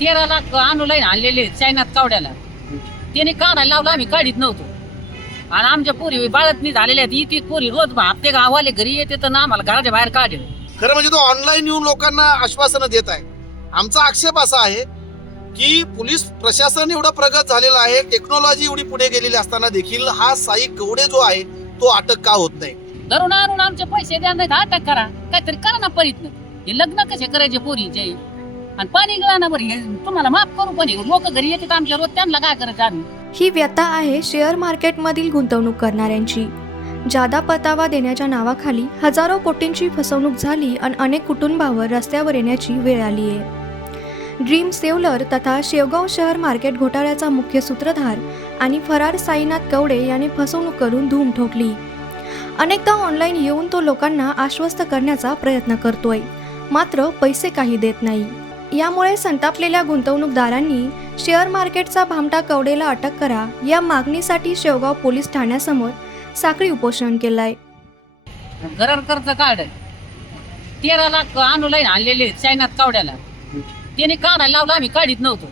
13 लाख अनुलाईन आणलेले चायनात कावड्याला. त्याने काढायला लावला, आम्ही काढीत नव्हतो. आणि आमच्या पोरी बाळतनी झालेल्या आहेत. इथे पोरी रोज हप्ते गावाले घरी येते तर ना आम्हाला घराच्या बाहेर काढेल. खरं म्हणजे तो ऑनलाईन येऊन लोकांना आश्वासनं देत आहे. आमचा आक्षेप असा आहे की पोलीस प्रशासन एवढं प्रगत झालेलं आहे, टेक्नॉलॉजी एवढी पुढे गेलेली असताना देखील हा साई कवडे जो आहे तो अटक का होत नाही? धरून आणून आमचे पैसे द्या, नाही अटक करा, काहीतरी करा ना. परीत हे लग्न कसे करायचे पोरीचे? आणि पाणी गिळा ना बरी, तुम्हाला माफ करू. पण लोक घरी येतात आमच्या रोज, त्यांना काय करायचं आम्ही? ही व्यथा आहे शेअर मार्केटमधील गुंतवणूक करणाऱ्यांची. जादा परतावा देण्याच्या नावाखाली हजारो कोटींची फसवणूक झाली आणि अनेक कुटुंबावर रस्त्यावर येण्याची वेळ आली आहे. ड्रीम सेव्हलर तथा शेवगाव शहर मार्केट घोटाळ्याचा मुख्य सूत्रधार आणि फरार साईनाथ कवडे याने फसवणूक करून धूम ठोकली. अनेकदा ऑनलाईन येऊन तो लोकांना आश्वस्त करण्याचा प्रयत्न करतोय, मात्र पैसे काही देत नाही. यामुळे संतापलेल्या गुंतवणूकदारांनी शेअर मार्केटचा भामटा कवडेला अटक करा या मागणीसाठी शेवगाव पोलीस ठाण्यासमोर साखळी उपोषण केलंय. घरावर कर्ज काढ, 13 लाख अनुलाईन आणलेले चायनात कावड्याला. त्याने काढायला लावला, आम्ही काढीत नव्हतो.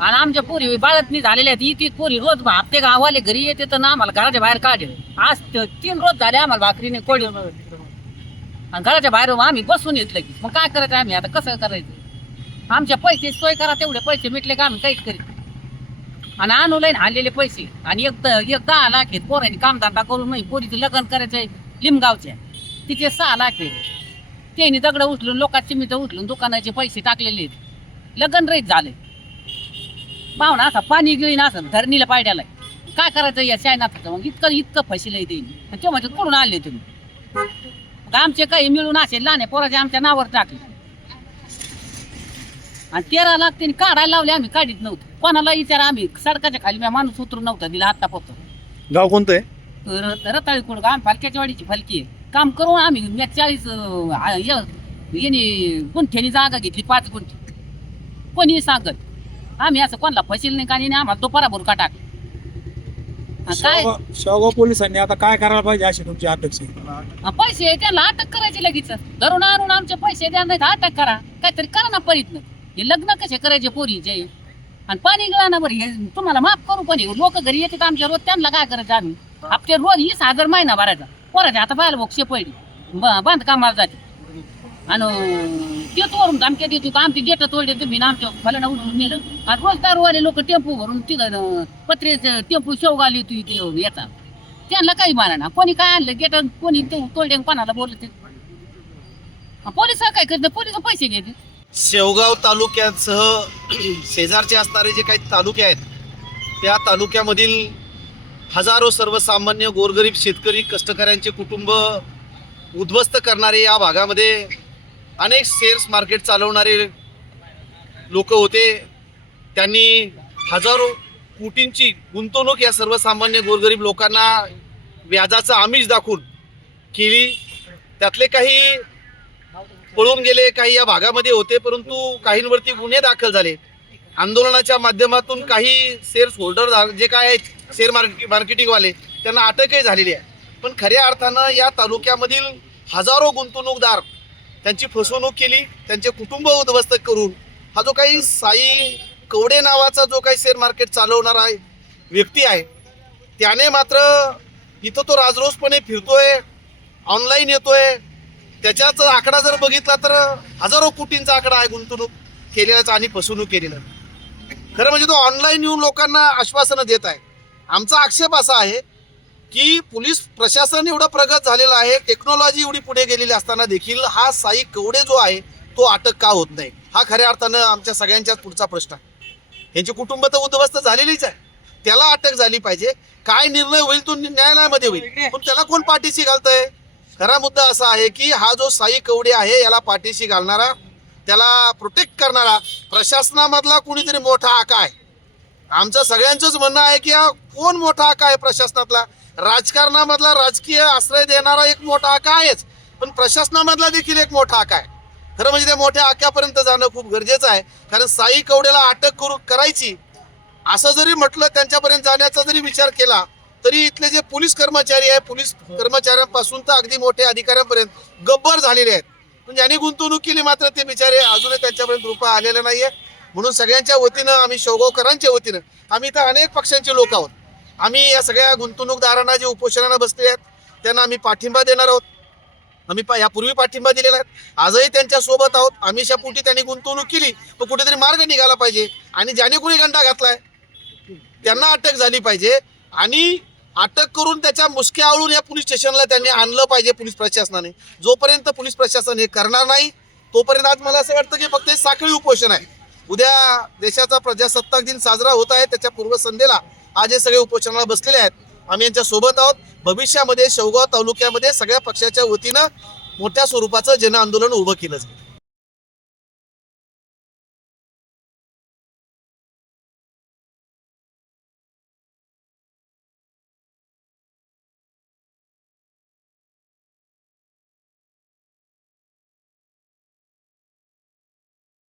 आणि आमच्या पोरी बाळतनी झालेल्या आहेत. इथे पोरी रोज हप्ते गावाले घरी येते तर ना आम्हाला घराच्या बाहेर काढेल. आज 3 रोज झाले आम्हाला भाकरीने कोडी. आणि घराच्या बाहेर आम्ही बसून येत लगेच. मग काय करायचं आम्ही आता? कसं करायचं? आमच्या पैसे सोय करा, तेवढे पैसे मिटले का आम्ही काहीच करीत. आणि अनुलाईन आणलेले पैसे आणि एक 10 लाख आहेत. पोरांनी कामधंदा करून नाही, पोरीचं लग्न करायचं आहे लिमगावच्या, तिचे 6 लाख आहे. त्यांनी दगड उचलून, लोकांची चिमिट उचलून दुकानाचे पैसे टाकलेले आहेत. लग्न रहित झाले. पाहुणा असा पाणी गिळीन असं धरणीला पाड्याला. काय करायचं या चायनाचं? मग इतकं फसिलंय त्यांनी. ते म्हणजे कुठून आणले तुम्ही? आमचे काही मिळून असे लहान पोराचे आमच्या नावावर टाकले. आणि 13 लाख त्यांनी काढायला लावले, आम्ही काढीत नव्हतो. कोणाला विचारा, आम्ही सडकाच्या खाली माणूस उतरून नव्हता दिला आत्तापर्यंत. गाव कोणतं आहे? रताळी कोण आम्ही फालक्याच्या वाडीची फलकी आहे. काम करून आम्ही 40 यांनी गुंठ्यानी जागा घेतली, 5 गुंठे. कोणी सांगत आम्ही असं कोणाला फसील नाही, का नाही आम्हाला तो पराभूर का टाक. काय शेवगाव पोलिसांनी आता काय करायला पाहिजे अशी तुमची अपेक्षा? पैसे त्यांना अटक करायची लगेच. धरून आणून आमचे पैसे द्या, नाही अटक करा, काहीतरी करा ना. परीत हे लग्न कसे करायचे पोरीचे? आणि पाणी गिळा ना बरी, तुम्हाला माफ करू. पण लोक घरी येतात आमच्या रोज, त्यांना काय करायचं आम्ही? हप्ते रोज 20,000 महिना भरायचा. पोराच्या आता पाहायला बघ शेपडी बांधकामाला जाते. आणि तेच वरून धमक्या देतो का आमची गेट तोडले तुम्ही ना, आमच्या फलाना उडून नेलं. आणि रोज दारूवाले लोक टेम्पो भरून तिथं पत्रेचं टेम्पो शेवगाली तू इथे येतात. त्यांना काही माना ना. कोणी काय आणलं गेट, कोणी तोडले, कोणाला बोलत. पोलिस काय करते? पोलिस पैसे घेते. शेवगाव तालुक्यासह शेजारचे असणारे जे काही तालुके आहेत, त्या तालुक्यामधील हजारो सर्वसामान्य गोरगरीब शेतकरी, कष्टकऱ्यांचे कुटुंब उद्ध्वस्त करणारे, या भागामध्ये अनेक शेअर्स मार्केट चालवणारे लोक होते. त्यांनी हजारो कोटींची गुंतवणूक या सर्वसामान्य गोरगरीब लोकांना व्याजाचं आमिष दाखवून केली. त्यातले काही पळून गेले, काही या भागामध्ये होते, परंतु काहींवरती गुन्हे दाखल झाले. आंदोलनाच्या माध्यमातून काही शेअर्स होल्डर जे काय आहेत शेअर मार्केटिंगवाले, त्यांना अटकही झालेली आहे. पण खऱ्या अर्थानं या तालुक्यामधील हजारो गुंतवणूकदार त्यांची फसवणूक केली, त्यांचे कुटुंब उद्ध्वस्त करून हा जो काही साई कवडे नावाचा जो काही शेअर मार्केट चालवणारा व्यक्ती आहे, त्याने मात्र इथं तो राजरोसपणे फिरतोय, ऑनलाईन येतोय. त्याच्याच आकडा जर बघितला तर हजारो कोटींचा आकडा आहे गुंतवणूक केलेल्याचा आणि फसवणूक केलेला. खरं म्हणजे तो ऑनलाईन येऊन लोकांना आश्वासनं देत आहे. आमचा आक्षेप असा आहे की पोलीस प्रशासन एवढं प्रगत झालेलं आहे, टेक्नॉलॉजी एवढी पुढे गेलेली असताना देखील हा साई कवडे जो आहे तो अटक का होत नाही? हा खऱ्या अर्थानं आमच्या सगळ्यांच्याच पुढचा प्रश्न आहे. यांची कुटुंब तर उद्ध्वस्त झालेलीच आहे, त्याला अटक झाली पाहिजे. काय निर्णय होईल तो न्यायालयामध्ये होईल, पण त्याला कोण पाठीशी घालतंय? खरा मुद्दा असा आहे की हा जो साई कवडे आहे, याला पाठीशी घालणारा, त्याला प्रोटेक्ट करणारा प्रशासनामधला कोणीतरी मोठा आका आहे. आमचं सगळ्यांचंच म्हणणं आहे की हा कोण मोठा आका आहे प्रशासनातला? राजकारणामधला राजकीय आश्रय देणारा एक मोठा आका आहेच, पण प्रशासनामधला देखील एक मोठा आका आहे. खरं म्हणजे त्या मोठ्या आक्यापर्यंत जाणं खूप गरजेचं आहे. कारण साई कवडेला अटक करायची असं जरी म्हटलं, त्यांच्यापर्यंत जाण्याचा जरी विचार केला, तरी इथले जे पोलीस कर्मचारी आहे, पोलीस कर्मचाऱ्यांपासून तर अगदी मोठ्या अधिकाऱ्यांपर्यंत गब्बर झालेले आहेत. पण ज्यांनी गुंतवणूक केली मात्र ते बिचारे अजूनही त्यांच्यापर्यंत रुपया आलेला नाहीये. म्हणून सगळ्यांच्या वतीनं आम्ही शेवगावकरांच्या वतीनं आम्ही इथं अनेक पक्षांचे लोक आहोत. आम्ही या सगळ्या गुंतवणूकदारांना जे उपोषणाला बसले आहेत त्यांना आम्ही पाठिंबा देणार आहोत. आम्ही यापूर्वी पाठिंबा दिलेला आहे, आजही त्यांच्या सोबत आहोत. आमिषापोटी त्यांनी गुंतवणूक केली पण कुठेतरी मार्ग निघाला पाहिजे आणि ज्याने कुणी गंडा घातलाय त्यांना अटक झाली पाहिजे आणि अटक करून त्याच्या मुसक्या आवळून या पोलीस स्टेशनला त्यांनी आणलं पाहिजे पोलीस प्रशासनाने. जोपर्यंत पोलीस प्रशासन हे करणार नाही तोपर्यंत आज मला असं वाटतं की फक्त हे साखळी उपोषण आहे. उद्या देशाचा प्रजासत्ताक दिन साजरा होत आहे, त्याच्या पूर्वसंध्येला आज हे सगळे उपोषणाला बसलेले आहेत. आम्ही यांच्या सोबत आहोत. भविष्यामध्ये शेवगाव तालुक्यामध्ये सगळ्या पक्षाच्या वतीनं मोठ्या स्वरूपाचं जन आंदोलन उभं केलं जाईल.